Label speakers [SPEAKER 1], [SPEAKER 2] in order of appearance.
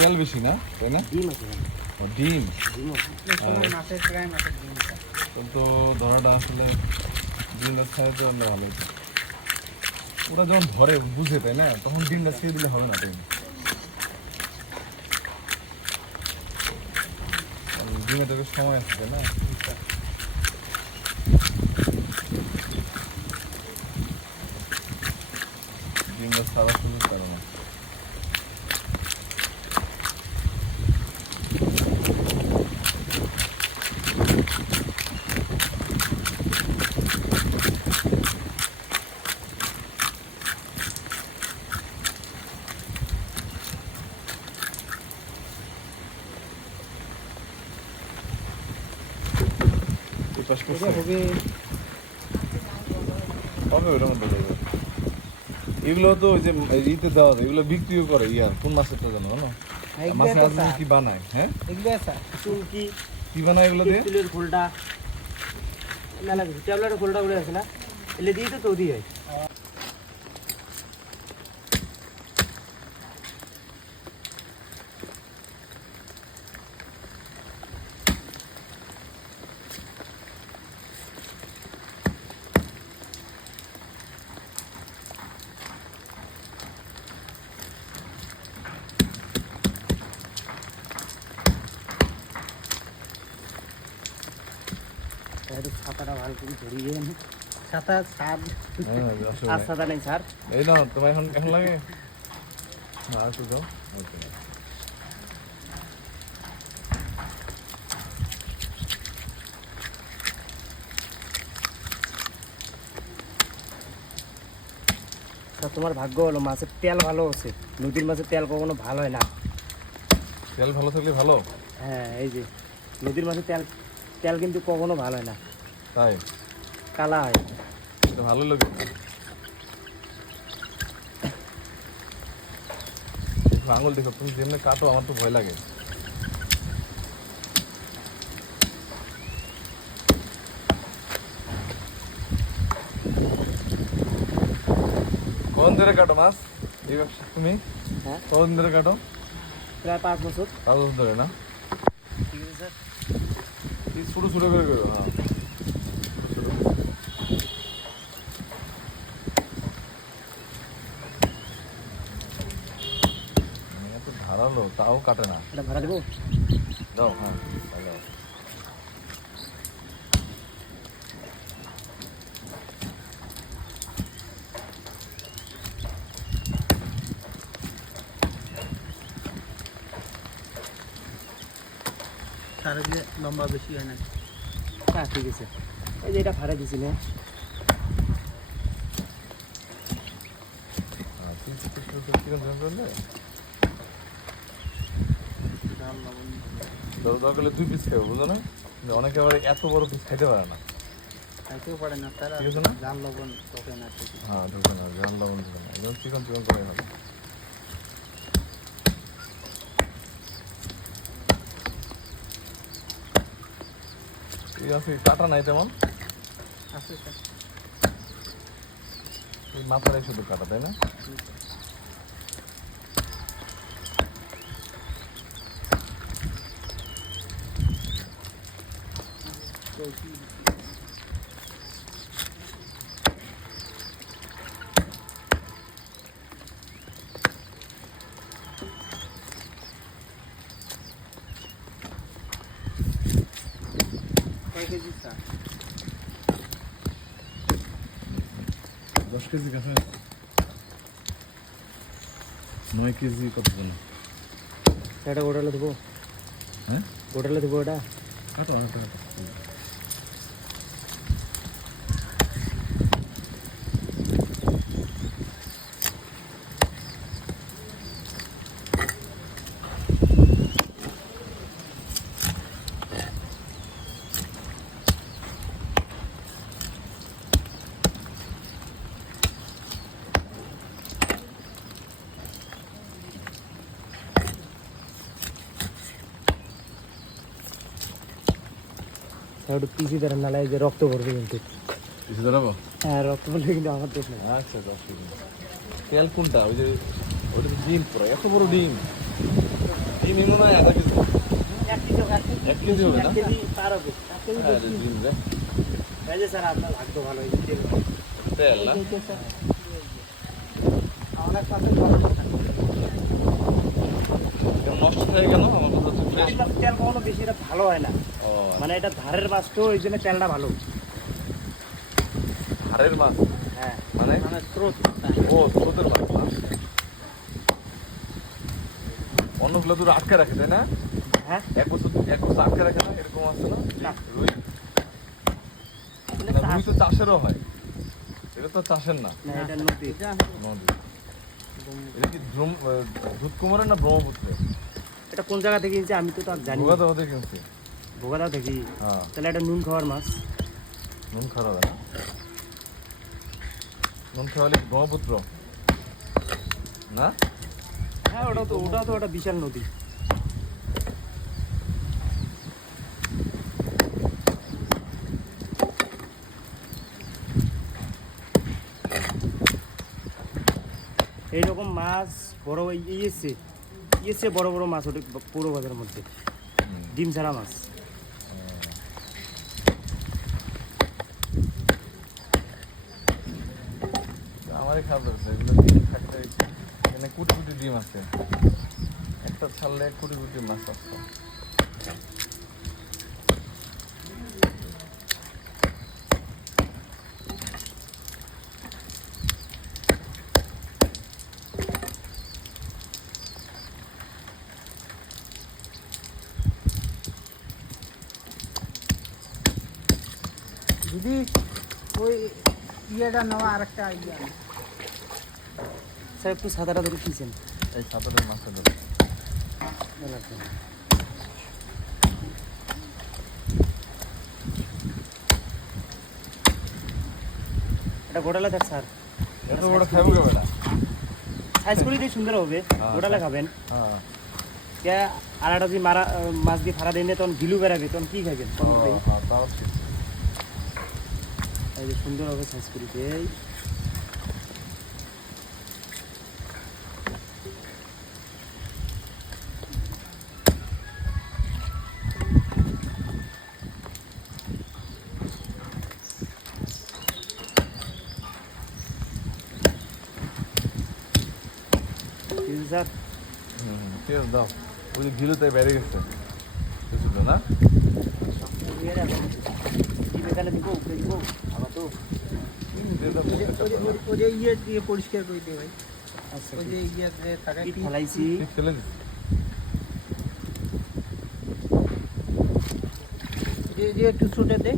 [SPEAKER 1] তেল বেশি না তাই না?
[SPEAKER 2] ডিম আছে
[SPEAKER 1] ও, ডিম? তো ধরাটা আসলে ডিমটা ছাড়া তো আমরা ভালো হতো ওরা যখন ধরে বুঝে তাই না? তখন ডিমটা ছেড়ে দিলে হবে না তাই কারণ ডিমে তো সময় আছে তাই না ডিমটা ছাড়া সুযোগ পারে না পাশ করছে?
[SPEAKER 3] হবে
[SPEAKER 1] হবে ওটার মধ্যে দেবে। এগুলো তো ওই যে ইতে দেওয়া যায় এগুলো বিক্রিও করে ইয়া কোন মাছের তো জানো না মাছের আজকে কি বানায় হ্যাঁ?
[SPEAKER 3] এগুলো আছে
[SPEAKER 2] চুলকি
[SPEAKER 1] কি বানায় এগুলো দিয়ে?
[SPEAKER 2] চুলের খোলটা। না না ট্যাবলেটের খোলটা উড়ে আছে না। এলে দিয়ে তো তৈরি হয় একটু ছাতাটা ভালো ধরিয়ে
[SPEAKER 3] ছাতা সাদ
[SPEAKER 2] আর ছাতা নেই স্যার
[SPEAKER 1] এই না তোমার এখন এখন লাগে না আর একটু ওকে
[SPEAKER 2] স্যার তোমার ভাগ্য হলো মাছের তেল ভালো আছে? নদীর মাছের তেল কখনো ভালো হয় না?
[SPEAKER 1] তেল ভালো থাকলে ভালো।
[SPEAKER 2] হ্যাঁ এই যে নদীর মাছের তেল তেল কিন্তু কখনো ভালো হয় না।
[SPEAKER 1] তাই?
[SPEAKER 2] কালা হয়
[SPEAKER 1] ভালো লাগে। আঙুল দেখো তুমি যেমনি কাটো আমার তো ভয় লাগে। কখন ধরে কাটো মাছ? এই ব্যবসা তুমি?
[SPEAKER 2] হ্যাঁ।
[SPEAKER 1] ধরে কাটো?
[SPEAKER 2] প্রায় পাঁচ বছর।
[SPEAKER 1] পাঁচ বছর ধরে না?
[SPEAKER 2] ঠিক আছে স্যার।
[SPEAKER 1] ছোটো ছোটো করে করো হ্যাঁ ছোটো ছোটো মানে এত ধারালো তাও কাটে না
[SPEAKER 2] এটা ভাড়া দেবো
[SPEAKER 1] দাও হ্যাঁ দাও
[SPEAKER 3] সারা দিলে লম্বা বেশি হয় না
[SPEAKER 2] হ্যাঁ ঠিক আছে। এই যে এটা ভাড়া দিছিল
[SPEAKER 1] হ্যাঁ তুই চিকেন চিকেন জয়েন করলে
[SPEAKER 3] ডাল লবণ
[SPEAKER 1] দর দরকার হলে দুই পিস খাব বুঝো না? অনেকে আবার এত বড় পিস খাইতে পারে না।
[SPEAKER 3] খাইতেও পারে না তারা
[SPEAKER 1] ঠিক আছে না?
[SPEAKER 3] ডাল লবণ ঢোকে না
[SPEAKER 1] হ্যাঁ ঢুকে না জান লবণ ঢুকে না। একদম চিকেন চিকেন করে হবে ঠিক আছে কাটা নাই তেমন?
[SPEAKER 3] আছে
[SPEAKER 1] মাথাটাই শুধু কাটা তাই না
[SPEAKER 3] চৌকি কয় কেজি স্যার
[SPEAKER 1] দশ কেজি কাছে নয় কেজি কত জন
[SPEAKER 2] এটা গোটালে দেবো
[SPEAKER 1] হ্যাঁ?
[SPEAKER 2] গোটালে দেবো ওটা
[SPEAKER 1] কাটো কাটো।
[SPEAKER 2] একটু পিসি দেন নালে যে রক্ত পড়বে কিন্তু।
[SPEAKER 1] কিছু দাঁড়াবো
[SPEAKER 2] হ্যাঁ রক্ত পড়লে কিন্তু আমার দোষ নেই।
[SPEAKER 1] আচ্ছা দশ তেল কোনটা? ওই যে ওটা ডিম পুরো এত বড় ডিম। আধা কেজি।
[SPEAKER 2] এক কেজি কেজি।
[SPEAKER 1] হবে না?
[SPEAKER 2] পার হবে কেজি
[SPEAKER 1] আরে
[SPEAKER 2] বেশি।
[SPEAKER 1] দিন রে।
[SPEAKER 2] এই যে স্যার আপনার ভাগ্য ভালো তেল।
[SPEAKER 1] তেল না?
[SPEAKER 3] যে স্যার আমার কাছে গরম থাকে
[SPEAKER 1] এটা নষ্ট হয়ে গেল আমার কথা হচ্ছে ফ্রেশ
[SPEAKER 2] তেল কখনো বেশি এটা ভালো হয় না। মানে এটা ধারের মাছ তো ওই জন্য তেলটা ভালো।
[SPEAKER 1] হাড়ের মাছ
[SPEAKER 2] হ্যাঁ।
[SPEAKER 1] মানে?
[SPEAKER 3] মানে স্রোত।
[SPEAKER 1] ও ছোটের মাছ অন্যগুলো তো আটকে রাখে তাই না?
[SPEAKER 2] হ্যাঁ।
[SPEAKER 1] এক বছর এক বছর আটকে রাখে না? এরকম আছে না। রুই? তো চাষেরও হয়। এটা তো চাষের না।
[SPEAKER 2] না, এটা নদী
[SPEAKER 1] নদী এটা কি ব্রহ্ম দুধ কুমারের না ব্রহ্মপুত্রের?
[SPEAKER 2] এটা কোন জায়গা থেকে কিনছে আমি তো তার জানি
[SPEAKER 1] ভোগাতে হতে কিনছে
[SPEAKER 2] ভোগাদা থেকে
[SPEAKER 1] হ্যাঁ।
[SPEAKER 2] তাহলে এটা নুন খাওয়ার মাছ।
[SPEAKER 1] নুন খাওয়া না। নুন খাওয়ালে ব্রহ্মপুত্র। না?
[SPEAKER 2] হ্যাঁ ওটা তো ওটা তো একটা বিশাল নদী। এইরকম মাছ বড় ইয়েছে ইয়েছে বড় বড় মাছ ওটা পুরো বাজারের মধ্যে। ডিম ছাড়া মাছ।
[SPEAKER 1] আমারই এগুলো এখানে কোটি কোটি ডিম আছে। একটা ছাড়লে কোটি কোটি মাছ আসছে
[SPEAKER 3] যদি ওই ইয়েটা নেওয়া আরেকটা ইয়ে আনো।
[SPEAKER 2] স্যার একটু সাদাটা ধরে খেয়েছেন
[SPEAKER 1] এই মাছটা ধরে।
[SPEAKER 2] এটা গোটালে থাক স্যার।
[SPEAKER 1] এত বড়
[SPEAKER 2] সাইজ করে দিয়ে সুন্দর হবে।
[SPEAKER 1] হ্যাঁ,
[SPEAKER 2] গোটালে খাবেন।
[SPEAKER 1] হ্যাঁ।
[SPEAKER 2] আর একটা যদি মারা মাছ দিয়ে ফাড়া দিনে তখন গিলু বেড়াবে তখন কি খাবেন
[SPEAKER 1] ও,
[SPEAKER 2] তখন খাই।
[SPEAKER 1] হ্যাঁ তাও ঠিক
[SPEAKER 2] এই যে সুন্দর হবে সাইজ করে দেই। স্যার
[SPEAKER 1] ঠিক দাও। ওই যে ঘিলুতে বেড়ে গেছে। বুঝলো না?
[SPEAKER 2] কি দিব উপরে দিব আবার তো
[SPEAKER 3] ওই যে-
[SPEAKER 1] বলতে
[SPEAKER 3] ওই যে- ওই- ওই যে ইয়ে দিয়ে পরিষ্কার করে দে ভাই।
[SPEAKER 2] আচ্ছা
[SPEAKER 3] ওই যে ইয়ে থাকে
[SPEAKER 2] কি ফেলাইছি?
[SPEAKER 1] ফেলে
[SPEAKER 3] যে যে একটু ছুটে দে।